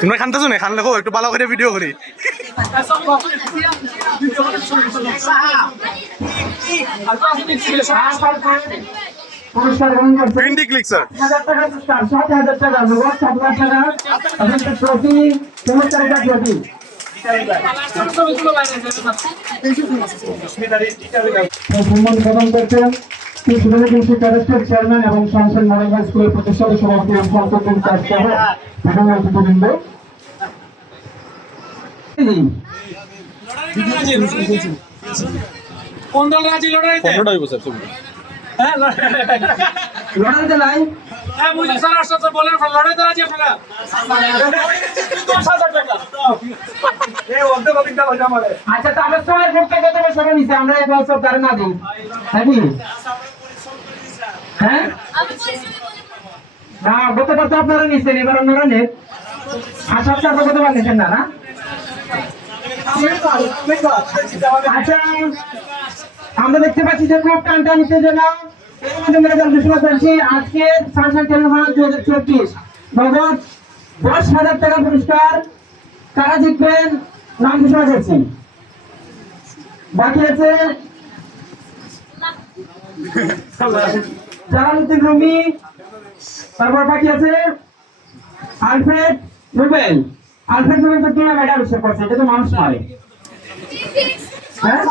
তোমরা খানতেছো না? খান লেখো একটু ভালো করে ভিডিও করি। প্রিন্টি ক্লিক স্যার 1000 টাকা পুরস্কার 7000 টাকা নগদ 7,000 টাকা এবং ট্রফি চমৎকার একটা ট্রফি সম্মান প্রদান করছেন চেয়ারম্যান এবং সংসদ মডেল হাই স্কুলের প্রতিষ্ঠাতা সভাপতি কোন দল রাজি লড়াইতে? হ্যাঁ লড়াইতে নাই হ্যাঁ মুজি স্যার আসছে বলেন লড়াইতে রাজি আপনারা? 10,000 টাকা এই অর্ধ কবিতা হইছে আমারে। আচ্ছা তাহলে সময় করতে কত বছর নিছে আমরা এই বছর তার না দিই নাকি হ্যাঁ না গতবার তো আপনারা নিছেন এবার আপনারা নেন আচ্ছা আপনারা গতবার নিছেন না না আচ্ছা আমরা দেখতে পাচ্ছি যে খুব টানটা নিতে না আজকে সানশাইন টেলিভিশন 2024 নগদ 10,000 টাকা পুরস্কার কারা জিতবেন নাম ঘোষণা করছি। বাকি আছে জালালউদ্দিন রুমি, তারপর বাকি আছে আলফ্রেড রুবেল। আলফ্রেড রুবেল তো কিনা মেডাল করছে, এটা তো মানুষ নয়। হ্যাঁ